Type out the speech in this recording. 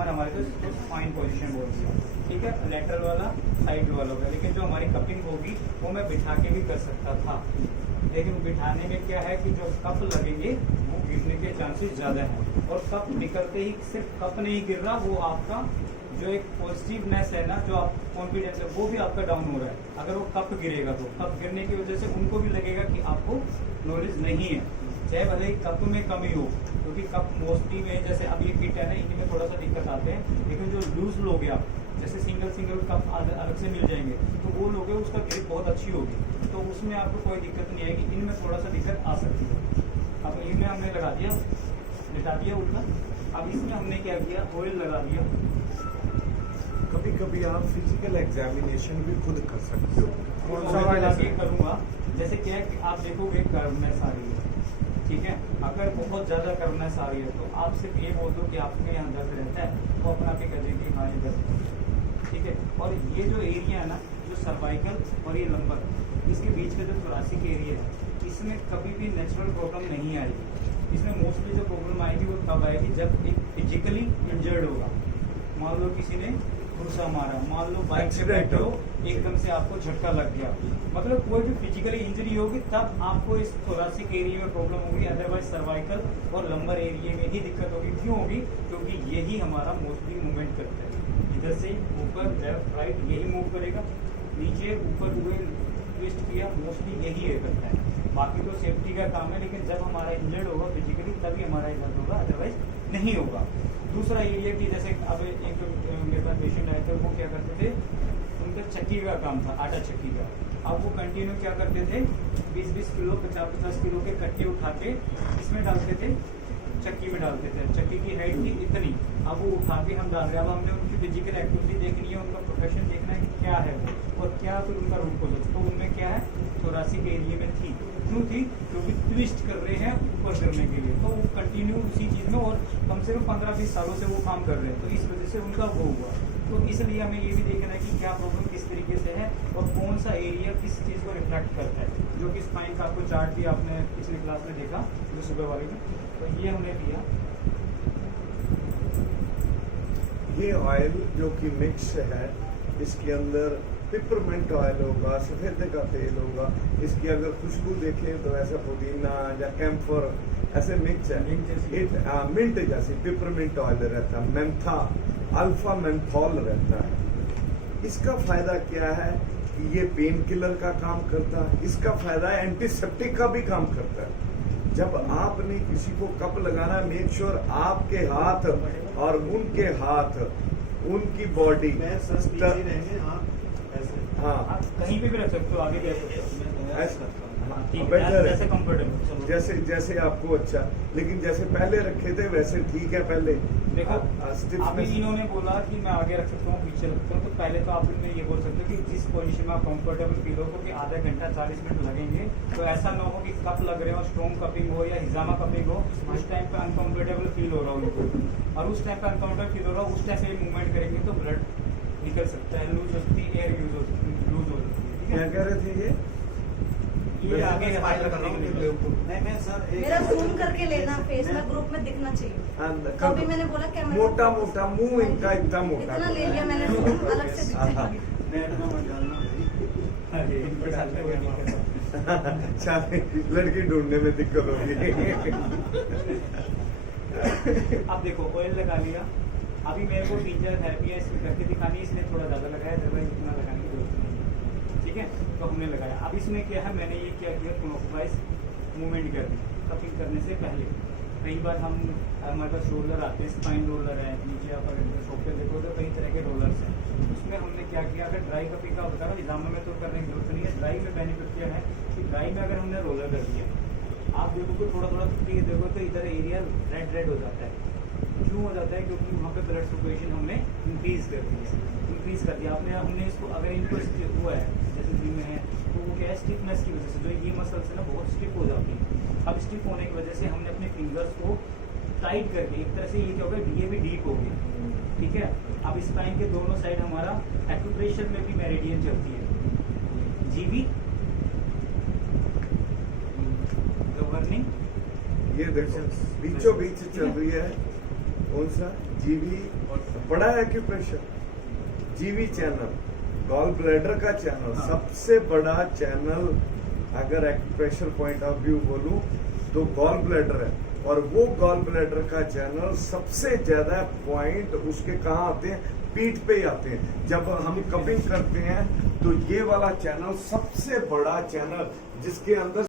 Number हमारे को इसको स्पाइन पोजीशन बोलते हैं, ठीक है, लेटरल वाला साइड वाला होगा। लेकिन जो हमारी कपिंग होगी वो मैं बिठा के भी कर सकता था, लेकिन बिठाने में क्या है कि जो कप लगेंगे वो गिरने के चांसेस ज़्यादा हैं। और कप निकलते ही सिर्फ कप नहीं गिर रहा, वो आपका जो एक पॉजिटिवनेस है ना, जो आप कॉन्फिडेंस है, वो भी आपका डाउन हो रहा है। अगर वो कप गिरेगा तो कप गिरने की वजह से उनको भी लगेगा कि आपको नॉलेज नहीं है, चाहे भले ही कप में कमी हो। क्योंकि कप मोस्टली में जैसे अब ये फिट है ना, इनमें थोड़ा सा दिक्कत आते हैं। लेकिन जो लूज लोग हैं आप, जैसे सिंगल सिंगल कप अलग से मिल जाएंगे, तो वो लोग हैं उसका ग्रिप बहुत अच्छी होगी, तो उसमें आपको कोई दिक्कत नहीं आएगी। इनमें थोड़ा सा दिक्कत आ सकती है। अब इनमें हमने लगा दिया, लिटा दिया उल्टा। अब इसमें हमने क्या किया, ऑयल लगा दिया। कभी कभी आप फिजिकल एग्जामिनेशन भी खुद कर सकते हो। कौन सा वाला ये करूँगा, जैसे क्या है कि आप देखोगे कर्वनेस आ रही है, ठीक है, अगर बहुत ज़्यादा कर्वनेस आ रही है तो आप सिर्फ ये बोल दो कि आपके यहाँ दर्द रहता है, वो अपना भी कह देंगे हाँ ये दर्द, ठीक है। और ये जो एरिया है ना, जो सर्वाइकल और ये लंबर, इसके बीच का जो थोरासिक एरिया है, इसमें कभी भी नेचुरल प्रॉब्लम नहीं आएगी। इसमें मोस्टली जो प्रॉब्लम आएगी वो तब आएगी जब एक फिजिकली इंजर्ड होगा। मान लो किसी ने घुसा मारा, मान लो बाइक से बैठे हो, एकदम से आपको झटका लग गया, मतलब कोई भी फिजिकली इंजरी होगी तब आपको इस थोरासिक एरिया में प्रॉब्लम होगी। अदरवाइज सर्वाइकल और लंबर एरिया में ही दिक्कत होगी। क्यों होगी? क्योंकि यही हमारा मोस्टली मूवमेंट करता है। इधर से ऊपर लेफ्ट राइट यही मूव करेगा, नीचे ऊपर हुए ट्विस्ट किया, मोस्टली यही करता है। बाकी तो सेफ्टी का काम है, लेकिन जब हमारा इंजर्ड होगा फिजिकली तभी हमारा इलाज होगा, अदरवाइज नहीं होगा। दूसरा एरिया कि जैसे अब एक मेरे पास पेशेंट आए थे, वो क्या करते थे, उनका चक्की का काम था, आटा चक्की का। अब वो कंटिन्यू क्या करते थे, 20-20 किलो 50-50 किलो के कट्टे उठा के इसमें डालते थे, चक्की में डालते थे। चक्की की हाइट थी इतनी, अब वो उठा के हम डाल रहे हैं। अब हमने उनकी फिजिकल एक्टिविटी देखनी है, उनका प्रोफेशन देखना है कि क्या है वो, और क्या फिर उनका रूट कॉज। तो उनमें क्या है, थोरासिक एरिया में थी। क्यों थी? क्योंकि ट्विस्ट कर रहे हैं ऊपर करने के लिए, तो वो कंटिन्यू उसी चीज़ में, और कम से कम 15-20 सालों से वो काम कर रहे हैं, तो इस वजह से उनका वो हुआ। तो इसलिए हमें ये भी देखना है कि क्या प्रॉब्लम किस तरीके से है और कौन सा एरिया किस चीज़ को रिफ्लेक्ट करता है। जो कि स्पाइन का आपको चार्ट भी आपने पिछली क्लास में देखा, जो सुबह वाले में, तो ये हमने दिया। ये ऑयल जो कि मिक्स है, इसके अंदर पिपरमेंट ऑयल होगा, सफेदे का तेल होगा। इसकी अगर खुशबू देखें तो ऐसा पुदीना या कैम्फर ऐसे मिक्स है, मिंट जैसे पिपरमेंट ऑयल रहता है, मेंथा अल्फा मेंथॉल रहता है। इसका फायदा क्या है कि ये पेन किलर का काम करता है। इसका फायदा एंटीसेप्टिक का भी काम करता है। जब आपने किसी को कप लगाना, मेक श्योर आपके हाथ और उनके हाथ, उनकी बॉडी हाँ आप कहीं पे भी रख सकते हो, आगे भी रख सकते हो, ऐसा बेटर जैसे कंफर्टेबल, जैसे जैसे आपको अच्छा। लेकिन जैसे पहले रखे थे वैसे ठीक है। पहले देखो अभी इन्होंने बोला कि मैं आगे रख सकता हूँ, पीछे रखता हूँ, तो पहले तो आप इनमें ये बोल सकते हो कि जिस पोजीशन में आप कंफर्टेबल फील हो, क्योंकि आधा घंटा 40 मिनट लगेंगे। तो ऐसा ना हो कि कप लग रहे हो, स्ट्रॉन्ग कपिंग हो या हिजामा कपिंग हो, उस टाइम पे अनकंफर्टेबल फील हो रहा हो उनको, और उस टाइम पे अनकंफर्टेबल फील हो रहा हो, उस टाइम पे मूवमेंट करेंगे तो ब्लड निकल सकता है, लूज होती है, एयर लूज हो सकती है। क्या कह रहे थे ये आगे मैं सर मेरा जूम करके लेना फेस में, ग्रुप में दिखना चाहिए। तो अभी मैंने बोला कैमरा मोटा मोटा मुंह इनका इतना मोटा इतना ले लिया मैंने, zoom अलग से दिखेगा। शादी लड़की ढूंढने में दिक्कत होगी। अब देखो ऑयल लगा लिया। अभी मेरे को 3-4 थेरेपी इसमें करके दिखानी है, इसलिए थोड़ा ज़्यादा लगाया, अदरवाइज इतना लगाने की जरूरत नहीं है, ठीक है। तो हमने लगाया। अब इसमें क्या है, मैंने ये क्या किया, क्लॉकवाइज मूवमेंट कर दी कपिंग करने से पहले। कई बार हमारे पास रोलर आते हैं, स्पाइन रोलर है, नीचे आप अगर शॉप पे देखो तो कई तरह के रोलर्स हैं। उसमें हमने क्या किया, अगर ड्राई कपिंग का होता है, हिजामा में तो करने की जरूरत नहीं है। ड्राई में बेनिफिट क्या है कि ड्राई में अगर हमने रोलर कर दिया, आप देखोगे थोड़ा थोड़ा देखो तो इधर एरिया रेड हो जाता है। क्यों हो जाता है? क्योंकि वहाँ पे ब्लड सर्कुलेशन हमने इंक्रीज कर दिया आपने। हमने इसको अगर इनको हुआ है जैसे जिम में है, तो वो क्या है, स्टिफनेस की वजह से जो ये मसल्स है ना बहुत स्टिफ हो जाती है। अब स्टिफ होने की वजह से हमने अपने फिंगर्स को टाइट करके एक तरह से ये क्या होगा, ये भी डीप हो गया, ठीक है। अब स्पाइन के दोनों साइड हमारा एक्यूप्रेशर में भी मेरिडियन चलती है, जीबी गवर्निंग ये देखो बीचों बीच चल रही है। कौन सा जीवी बड़ा एक्यूप्रेशर, जीवी चैनल, गॉल ब्लैडर का चैनल, हाँ। सबसे बड़ा चैनल अगर एक्यूप्रेशर पॉइंट ऑफ व्यू बोलूं तो गॉल ब्लैडर है। और वो गॉल ब्लैडर का चैनल सबसे ज्यादा पॉइंट उसके कहाँ आते हैं, पीठ पे ही आते हैं। जब हम कपिंग करते हैं तो ये वाला चैनल सबसे बड़ा चैनल जिसके अंदर